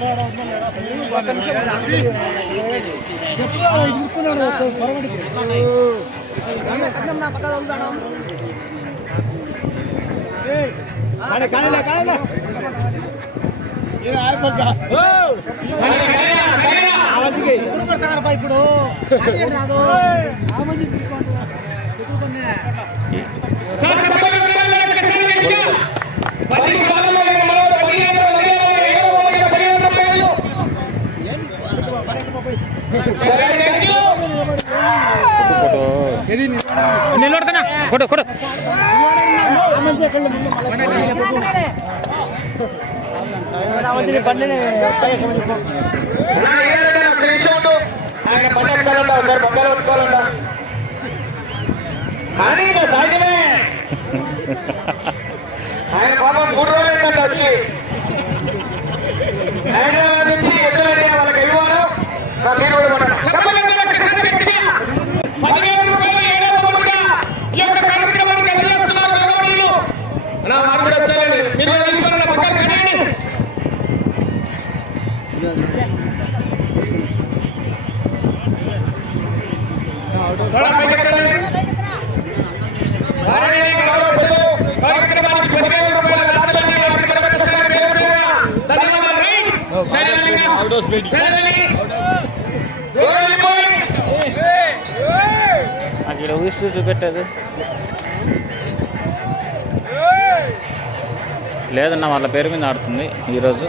ఇప్పుడు నిలబడతానా కొడు కొడు ఆయన పాపం 3 రోజులు వచ్చి ఆయన నుంచి ఎదురండి వాళ్ళకి ఇవ్వాలి మీరు అక్కడ ఊస్తూ చూపెట్టదు లేదన్న వాళ్ళ పేరు మీద ఆడుతుంది ఈరోజు.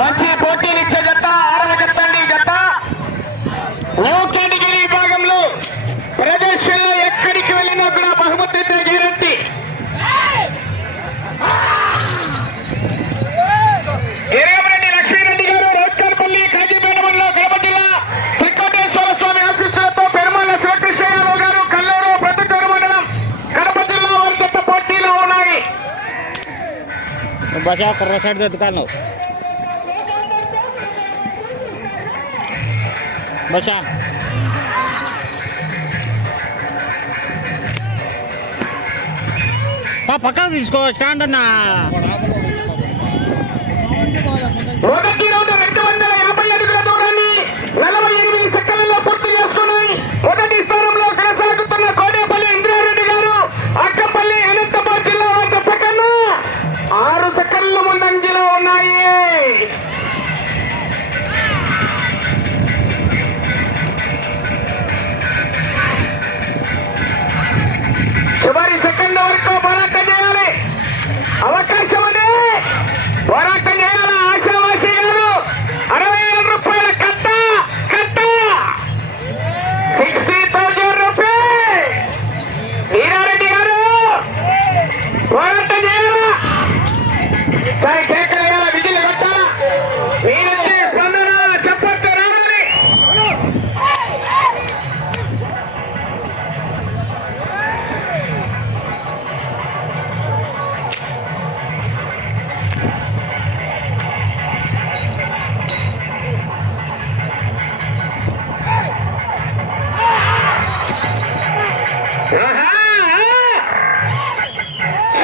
మంచి పోటీనిచ్చే జత 6వ జత అండి. జత కేటగిరీ విభాగంలో ప్రదర్శనలో ఎక్కడికి వెళ్ళినా కూడా బహుమతి గ్యారెంటీ. గిరిరెడ్డి లక్ష్మీరెడ్డి గారు రోడ్కల్పల్లి కాజీపేట మండలం కడప జిల్లా శ్రీకోటేశ్వర స్వామి ఆశీస్సులతో పెరుమాల శివకృష్ణరావు గారు కల్లూరు ప్రొద్దుటూరు మండలం కడప జిల్లా వారి జత పోటీలో ఉన్నాయి. బసా కుర్ర సైడ్ దుకాణం బసా పక్కకు తీసుకో స్టాండ్ అన్నా. మొదటి రౌండ్ 250 అడుగుల దూరాన్ని 48 సెకండ్లలో పూర్తి చేసుకున్నాయి. మొదటి స్థానంలో కొనసాగుతున్న కోడేపల్లి ఇంద్రారెడ్డి గారు అక్కపల్లి అనంతపురం జిల్లా వద్ద సెకండ్ 6 సెకండ్ల ముందంజలో ఉన్నాయి. చివరి సెకండ్ వరకు పోరాటం చేయాలి. అవకాశం ఉంది, పోరాటం చేయాలి. ఆశావాసి గారు 60,000 రూపాయల కట్ట 60,000 రూపాయలు. వీరారెడ్డి గారు పోరాటం చేయాలి. సరే కేకలేయాల, విజులు కొట్టాల. మీరొచ్చే స్పందన చెప్పట్టు రావాలి.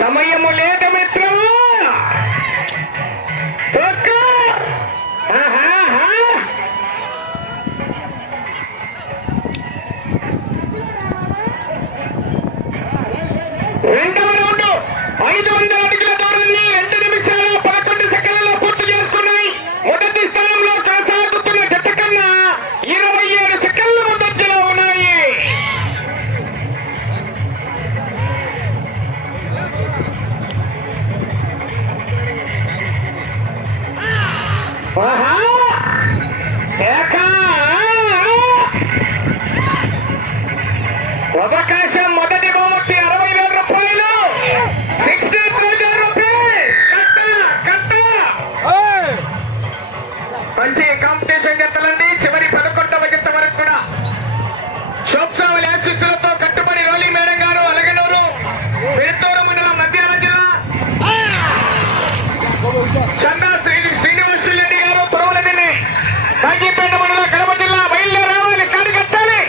సమయము లేదు మిత్రము. రెండవ రౌండ్ 500 అడుగుల దూరాన్ని 2 నిమిషాలు 11 సెకండ్లలో పూర్తి చేసుకున్నాయి. మొదటి స్థానంలో కొనసాగుతున్న జత కన్నా 27 సెకండ్ల ముందంజలో ఉన్నాయి. అవకాశం. మొదటి బహుమతి 60,000 రూపాయలు. 60,000 రూపాయలు. మంచి కాంపిటీషన్ జతలండి. చివరి 11వ జత వరకు కూడా శోభసావలి ఆశీస్సులతో కట్టుబడి రోలి మేడం గారు అలగనూరు పేటూరు మండలం నంద్యాల జిల్లా చందా శ్రీనివాసులరెడ్డి గారు పురవలదిని కాజీపేట మండలం కడప జిల్లా బయలుదేరి రావాలి. కాడి కట్టాలి.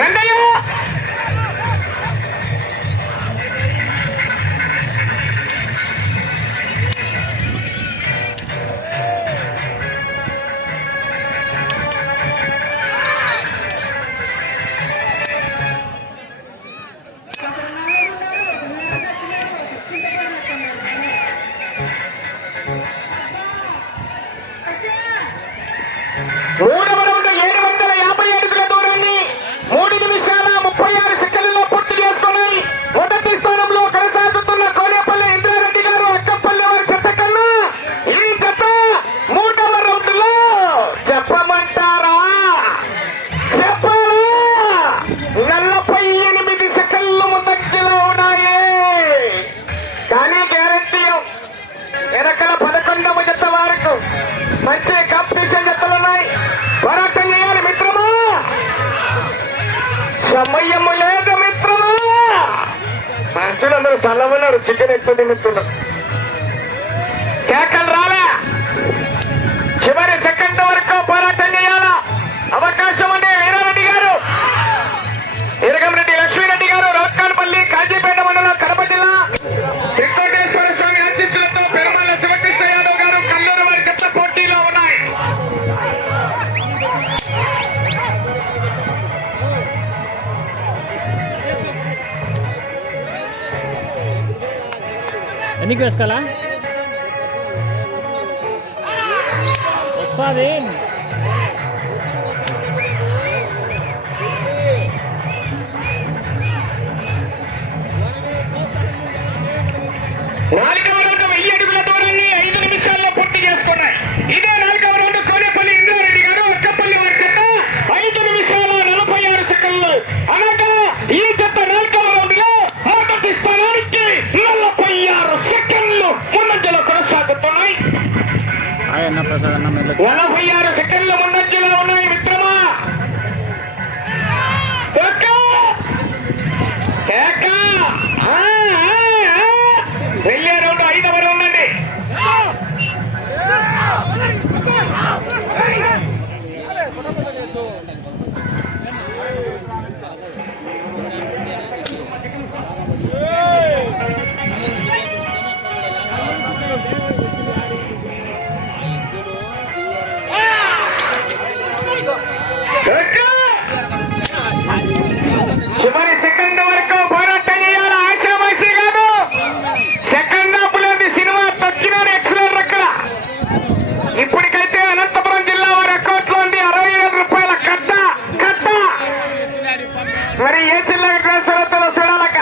రెండయ్య భయం లేదు మిత్రులు. మనుషులందరూ చల్లమన్నారు, చికెన్ ఎక్కువ తింటున్నారు. కేకలు రాలే. చివరి సెకండ్ వరకు పోరాటం చేయాలా. అవకాశం అంటే వీరారెడ్డి గారు, ఇరగంరెడ్డి లక్ష్మీరెడ్డి గారు, రోడ్కాన్పల్లి, కాజీపేట మండలం, కడప జిల్లా. వెంకటేశ్వర స్వామి ఆశీస్సులతో పెరుమాల శివకృష్ణ యాదవ్ గారు కల్లూరు వారి చెత్త పోటీలో ఉన్నాయి. ఎన్నికి వేసుకోవాలా వస్తుంది. నాలుగవ రౌండ్ 1000 అడుగుల దూరాన్ని 5 నిమిషాల్లో పూర్తి చేసుకున్నాయి. ఇదే నాలుగవ రౌండ్ కోనేపల్లి ఇంద్రారెడ్డి గారు అక్కపల్లి వారి జత 5 నిమిషాల 46 సెకండ్లు. అనగా ఈ జత నాలుగవ రౌండ్ లో మొదటి స్థానానికి 46 సెకండ్లు ముందంజలో కొనసాగుతున్నాయి. 46 సెకండ్లు ముందంజలో ఉన్నాయి మిత్రమా. వెళ్ళే రౌండ్ 5వ రౌండ్ అండి. చివరి సెకండ్ వరకు పోరాటం చేయాలి. ఆశామాషి కాదు. సెకండ్ హాఫ్ లోని సినిమా తక్కిన ఎక్సలెంట్ అక్కడ. ఇప్పటికైతే అనంతపురం జిల్లా వారి అకౌంట్లో ఉంది 67 రూపాయల కట్ట. మరి ఏ జిల్లా గ్రాసరతలో చూడాలక.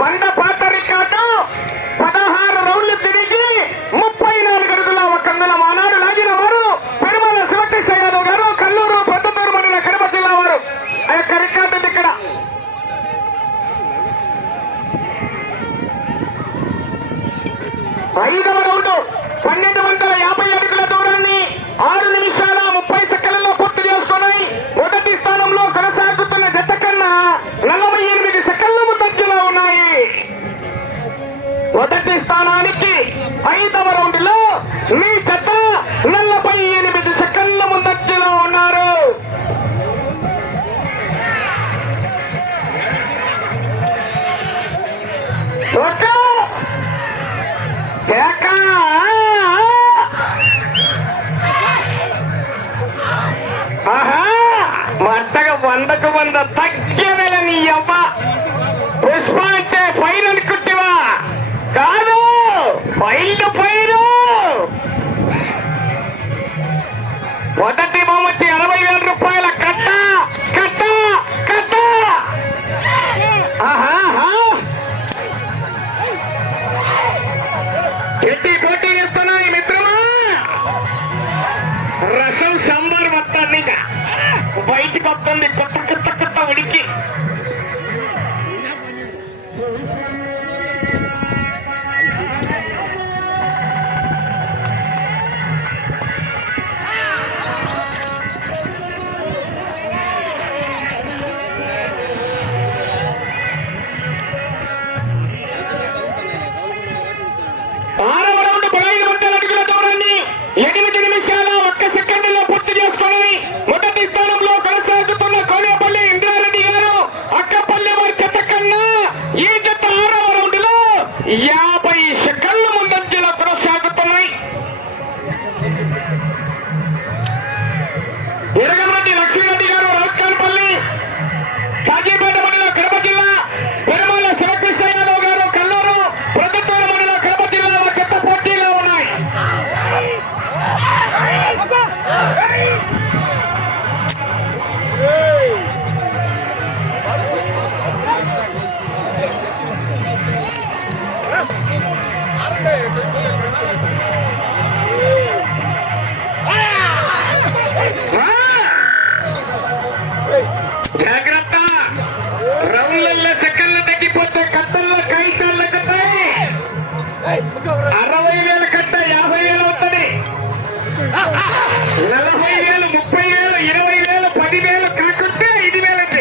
100 పాత రికార్డు 16 రౌండ్లు తిరిగి 34 అడుగుల 1 అంగుళం మానాడు లాగిన వారు పెరుమాల శివకృష్ణ యాదవ్ గారు కల్లూరు పొద్దుటూరు మండల కడప జిల్లా వారు. ఆ యొక్క రికార్డు ఉంది ఇక్కడ. 5వ రౌండ్ 1250 అడుగుల దూరాన్ని 6 నిమిషాల 30 సెకండ్లలో పూర్తి చేసుకున్నాయి. మొదటి స్థానంలో కొనసాగుతున్న జత కన్నా 48 సెకండ్ల ముందంజలో ఉన్నాయి. మొదటి స్థానానికి 5వ రౌండ్ లో మీ జత 48 సెకండ్ల ముందంజలో ఉన్నారు. మట్టగా 100కు 100 తగ్గేవేళ నీ అవ్వ. పుష్ప అంటే ఫైర్ అనుకుంటేవా? కాదు, ఫైరు. మొదటి బహుమతి 60,000 రూపాయల కట్ట. ఎట్టి పోటీ చేస్తున్నాయి మిత్రమా. రసం సాంబార్ మొత్తాన్ని బయటికి వస్తుంది కొత్త ఉడికి. జాగ్రత్త, రౌండ్లలో సెకండ్లు తగ్గిపోతే కట్టల్లో కాగితాలు తగ్గుతాయి. 60,000 కట్ట 50,000 అవుతుంది. 40,000, 30,000, 20,000, 10,000 కాకుంటే 5,000.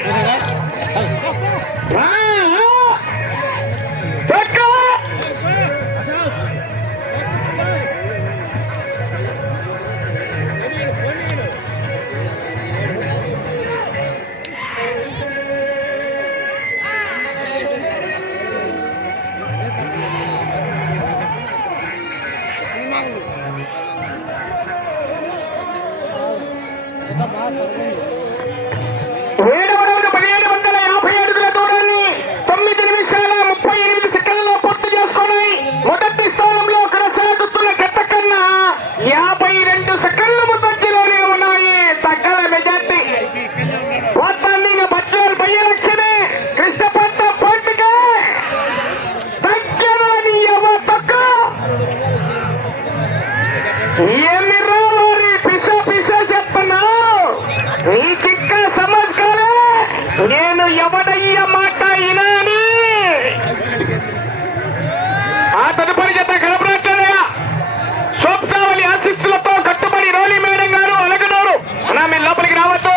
నేను ఎవడయ్య మాట ఇనాని. ఆ తదుపరి జత కనపడుతున్నాయా సోప్సావలి ఆశీస్సులతో కట్టుబడి రోలి మేడం గారు అలగనూరు. అన్నా మీరు లోపలికి రావద్దు,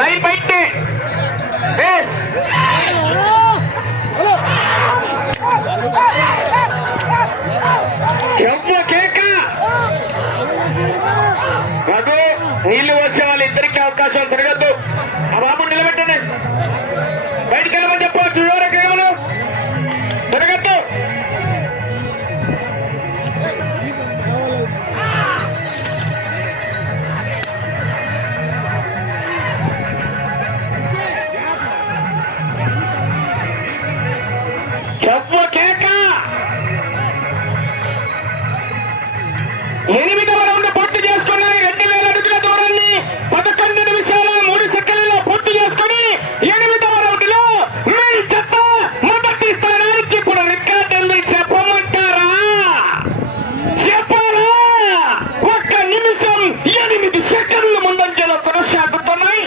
లైన్ బయట నీళ్లు వచ్చే వాళ్ళు ఇద్దరికి అవకాశం తిరగద్దు. ఆ బాబు నిలబెట్టండి, బయటికి వెళ్ళమని చెప్పవచ్చు. కేవలం తిరగద్దు. చెప్పు కేక. 8వ రౌండ్ పూర్తి చేసుకున్నాయి. 2000 అడుగుల దూరాన్ని 11 నిమిషాల 3 సెకండ్లలో పూర్తి చేసుకుని 8వ రౌండ్ లో మీ చెత్త మొదటి స్థానానికి ఇప్పుడు రికార్డు ఉంది. చెప్పమంటారా? చెప్పాలా? 1 నిమిషం 8 సెకండ్లు ముందంజలో కొనసాగుతున్నాయి.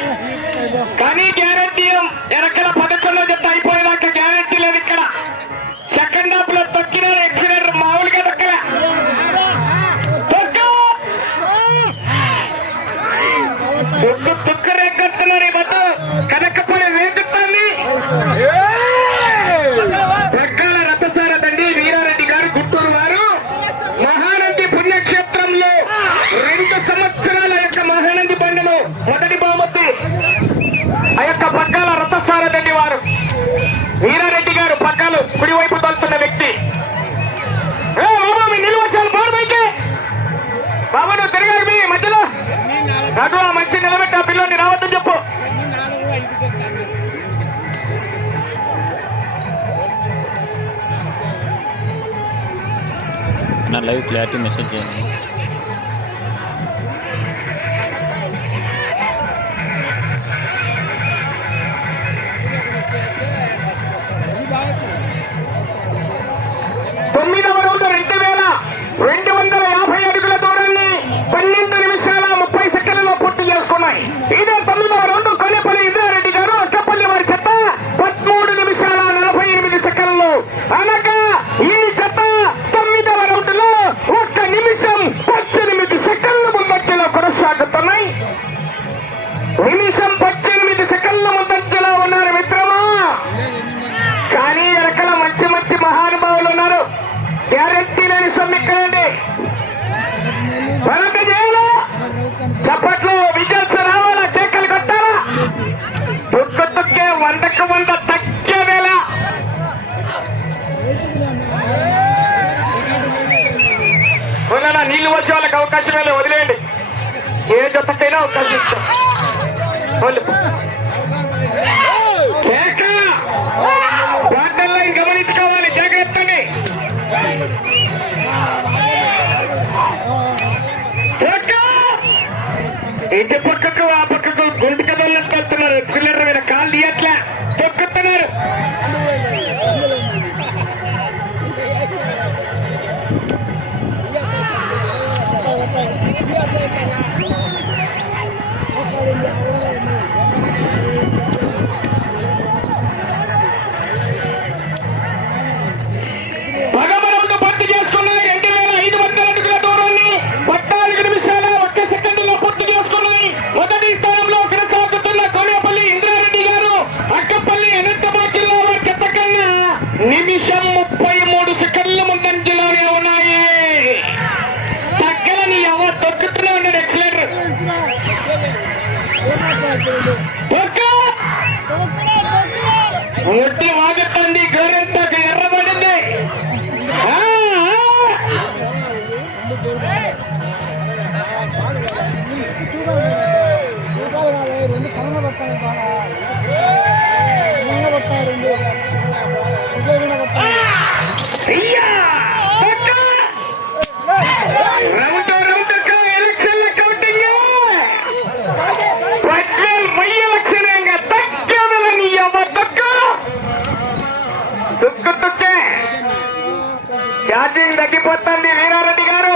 కానీ గ్యారంటీ ఎనకల 11 జత అయిపోయేదాకా గ్యారంటీ లేదు. ఇక్కడ సెకండ్ హాఫ్ లో తొక్కిన ఎక్సిడెంట్ మామూలుగా దక్కల. తుక్కరేస్తున్నారు. ఈ మధ్య కనకపోయి వేగుతుంది. ప్రకాల రథసారథండి వీరారెడ్డి గారు గుంటూరు వారు. మహానంది పుణ్యక్షేత్రంలో 2 సంవత్సరాల యొక్క మహానంది పండుగ మొదటి బహుమతి ఆ యొక్క పక్కాల రథసారథండి వారు. వీరారెడ్డి గారు పక్కాలు కుడివైపు తలుతున్న వ్యక్తి. నిలువచాలు బాబుకి బాబు నువ్వు తిరిగారు మీ మధ్యలో నటు ఆ మంచి నిలబెట్టి ఆ పిల్లని రావద్దని చెప్పు. నా లైవ్ క్లారిటీ మెసేజ్ చేయండి. తొమ్మిదవ రౌండ్ 2250 అడుగుల దూరాన్ని 12 నిమిషాల 30 సెకండ్లలో పూర్తి చేసుకున్నాయి. ఇదే 9వ రౌండ్. కొనేపల్లి ఇంద్రారెడ్డి గారు అక్కపల్లి వారి చెత్త 13 నిమిషాల 48 సెకండ్లు. అనగా ఈ చెత్త 9వ రౌండ్ లో 1 నిమిషం 18 సెకండ్ల ముందంజలో కొనసాగుతున్నాయి. నిమిషం 18 సెకండ్ల ముందంజలో ఉన్నారు మిత్రమా. కానీ వెనకాల మంచి మంచి మహానుభావులు ఉన్నారు. గ్యారెంటీ లేని సమ్మిక్కడండి. వరంగ చేయాలా, చప్పట్లు విజల్స్ రావాలా, కేకలు కొట్టాలా. తుక్కే 100కు 100 తగ్గే వేళ. నీళ్లు వచ్చే వాళ్ళకి అవకాశం వేళ వదిలేయండి. ఏ జతకైనా అవకాశం ఇస్తాం. లైన్ గమనించుకోవాలి, జాగ్రత్తని. ఇంటి పక్కకు ఆ పక్కకు గుంటి కదలని వెళ్తున్నారు. ఎక్సిలెంటర్ మీద కాలు తీయట్లే, తొక్కుతున్నారు. భగవరంలో పూర్తి చేసుకున్నాయి. 2500 అడుగుల దూరాన్ని 14 నిమిషాల 1 సెకండ్లో పూర్తి చేసుకున్నాయి. మొదటి స్థానంలో కొనసాగుతున్న కొనేపల్లి ఇంద్రారెడ్డి గారు అక్కపల్లి అనంతబాద్ జిల్లా వారి చెత్త కన్నా నిమిషం 33 సెకండ్ల ముందంజలోనే ఉన్నాయి. తగ్గలని ఎవరు తొక్కుతూనే ఉన్నాడు. ఎక్సలెంటర్ ఒట్టి వాగుతుంది. గోరెంతకు ఎర్రబడింది. ఎలక్షన్ కౌంటింగ్ ఛార్జింగ్ తగ్గిపోతుంది. వీరారెడ్డి గారు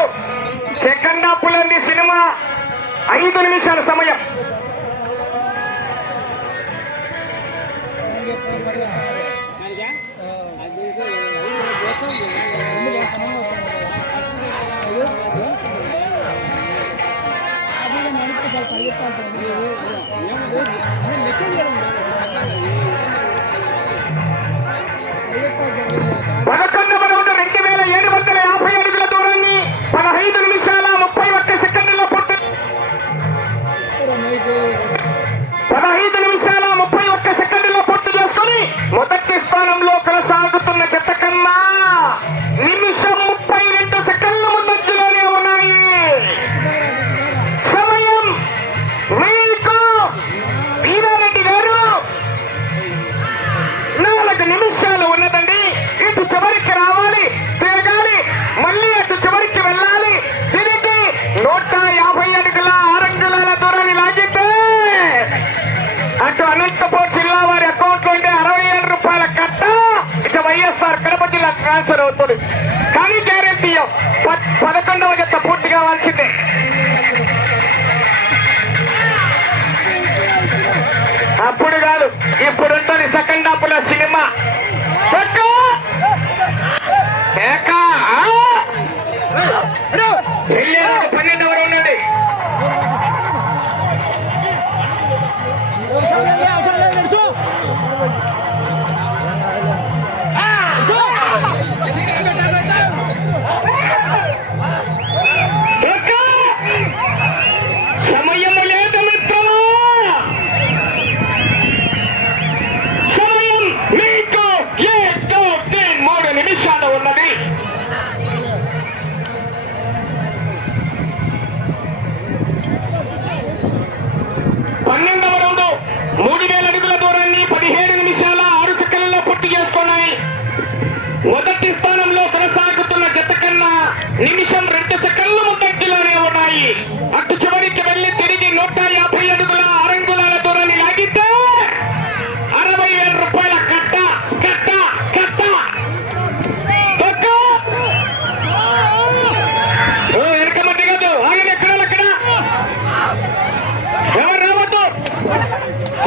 సెకండ్ హాఫ్ లోని సినిమా 5 నిమిషాల సమయం. పదకొండవ రౌండ్ 2750 అడుగుల దూరాన్ని 15 నిమిషాల 31 సెకండ్లలో పూర్తి 15 నిమిషాల 31 సెకండ్లలో పూర్తి చేసుకుని మొదటి స్థానంలో కొనసాగుతున్న జత కన్నా నిమిషం 32 సెకండ్ల ముందంజలోనే ఉన్నాయి. సమయం మీకు వీరారెడ్డి గారు 4 నిమిషాలు ఉన్నదండి. ఇటు చివరికి రావాలి, తిరగాలి, మళ్ళీ అటు చివరికి వెళ్ళాలి, తిరిగి 150 అడుగుల 6 అంగుళాల దూరాన్ని లాగితే అటు అనంతపురం జిల్లా వారి అకౌంట్ నుండి 67 రూపాయల కట్ట ఇటు వైఎస్ఆర్ కడప జిల్లా ట్రాన్స్ఫర్ అవుతుంది. కానీ గ్యారెంటీ 11వ జత పూర్తి కావాల్సిందే. అప్పుడు కాదు, ఇప్పుడు ఉంటుంది సెకండ్ హాఫ్ లో సినిమా. వెళ్ళేది 12వ రౌండ్ అండి. సమయం లేదు మిత్రులు, సమయం మీకు 3 నిమిషాలు ఉన్నది. రౌండ్ 3000 అడుగుల దూరాన్ని 17 నిమిషాల 6 సెకండ్లలో పూర్తి చేసుకున్నాయి. మొదటి స్థానంలో కొనసాగుతున్న జత కన్నా నిమిషం 2 సెకండ్ల ముందంజలోనే ఉన్నాయి. అటు చివరికి వెళ్లి తిరిగి 150 అడుగుల 6 అంగుళాల దూరాన్ని లాగితే 60,000 రూపాయల కట్ట కట్ట కట్ట వెనక మధ్య కాదు, ఆయన ఎక్కడ ఎవరు రావద్దు.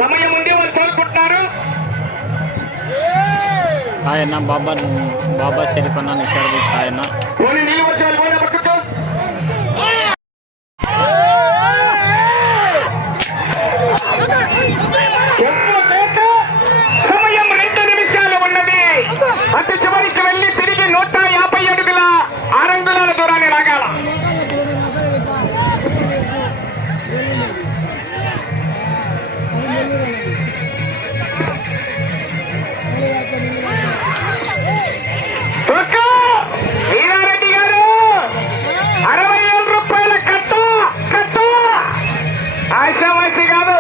సమయం ఉంది, వాళ్ళు కోరుకుంటున్నారు. ఆయన బాబా షరీఫ్ అన్న నిషార్ ఆయన పోనీ నీళ్ళు వచ్చి వాళ్ళు పోయినా పట్టుకో. సమయం 2 నిమిషాలు ఉన్నది. అటు చివరికి వెళ్లి తిరిగి 150 అడుగుల 6 అంగుళాల దూరాన్ని లాగాల. వీరారెడ్డి గారు 60,000 రూపాయల కట్ట కట్ట ఆశావాసి కాదు.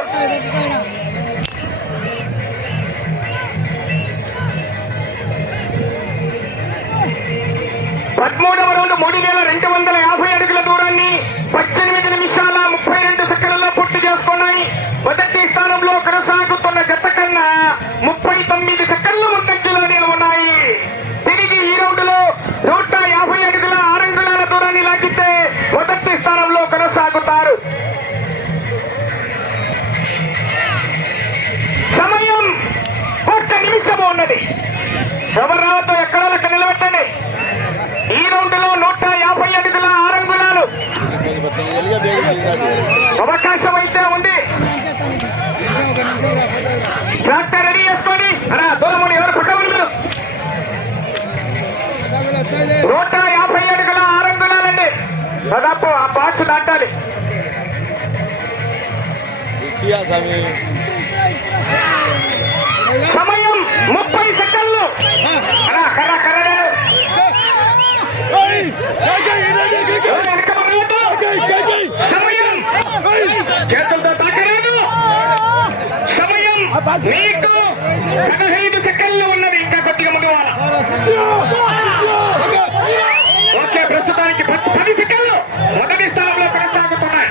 పదమూడవ రౌండ్ 3250 అడుగుల దూరాన్ని 18 నిమిషాల 32 సెకండ్లలో పూర్తి చేసుకున్నాయి. మొదటి స్థానంలో కొనసాగుతున్న జత కన్నా 39 సెకండ్ల ముందంజలోనే ఉన్నాయి. తిరిగి ఈ రౌండ్ లో 150 అడుగుల 6 అంగుళాల దూరాన్ని లాగితే మొదటి స్థానంలో కొనసాగుతారు. సమయం 1 నిమిషం ఉన్నది. ఎవరు రావద్దు, ఎక్కడ నిలబెట్టండి. ఈ రౌండ్ లో 150 అడుగుల 6 అంగుళాలు అవకాశం అయితే ఉంది. ట్రాక్టర్ రెడీ చేసుకోండి. దూరం ఎవరు పుట్టవులు 150 అడుగుల 6 అంగుళాలండి. దాదాపు ఆ బాక్స్ దాటాలి. సమయం 30 సెకండ్లు. కర్ర సమయం చేతులతో తాకలేదు. సమయం మీకు 15 సెకండ్లు ఉన్నది. ఇంకా కొద్దిగా ముందు ఓకే, ప్రస్తుతానికి 10 సెకండ్లు మొదటి స్థానంలో కొనసాగుతున్నాయి.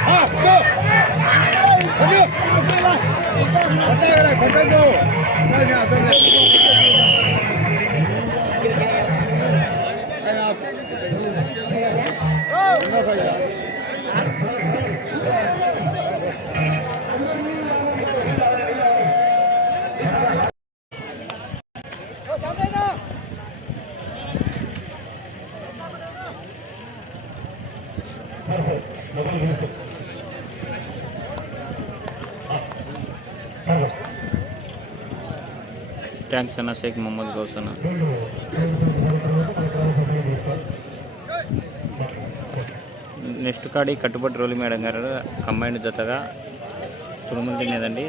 ట్యాంక్స్ అన్న షేక్ మొహమ్మద్ గౌసన్న. నెక్స్ట్ కాడి కట్టుబడి రోలి మేడం గారు కంబైండ్ జతగా తురుములు తినేదండి.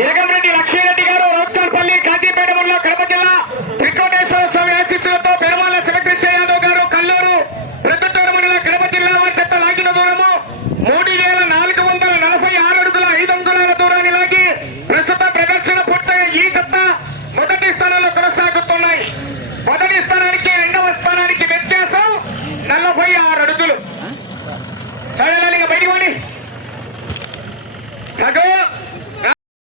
ఇరగంరెడ్డి లక్ష్మీరెడ్డి గారు రోడ్కల్పల్లి కాజీపేట మండలం కడప జిల్లా త్రికోటేశ్వర స్వామి ఆశీస్సులతో పెరుమాల శివకృష్ణ యాదవ్ గారు కల్లూరు ప్రొద్దుటూరు మండలం కడప జిల్లా వారి చెత్త లాగిన దూరము 3446 అడుగుల 5 అంగుళాల దూరాన్ని లాగి ప్రస్తుత ప్రదర్శన పూర్తయ్యే ఈ చెత్త మొదటి స్థానంలో కొనసాగుతున్నాయి. మొదటి స్థానానికి రెండవ స్థానానికి వ్యత్యాసం 46 అడుగులు. బయటికి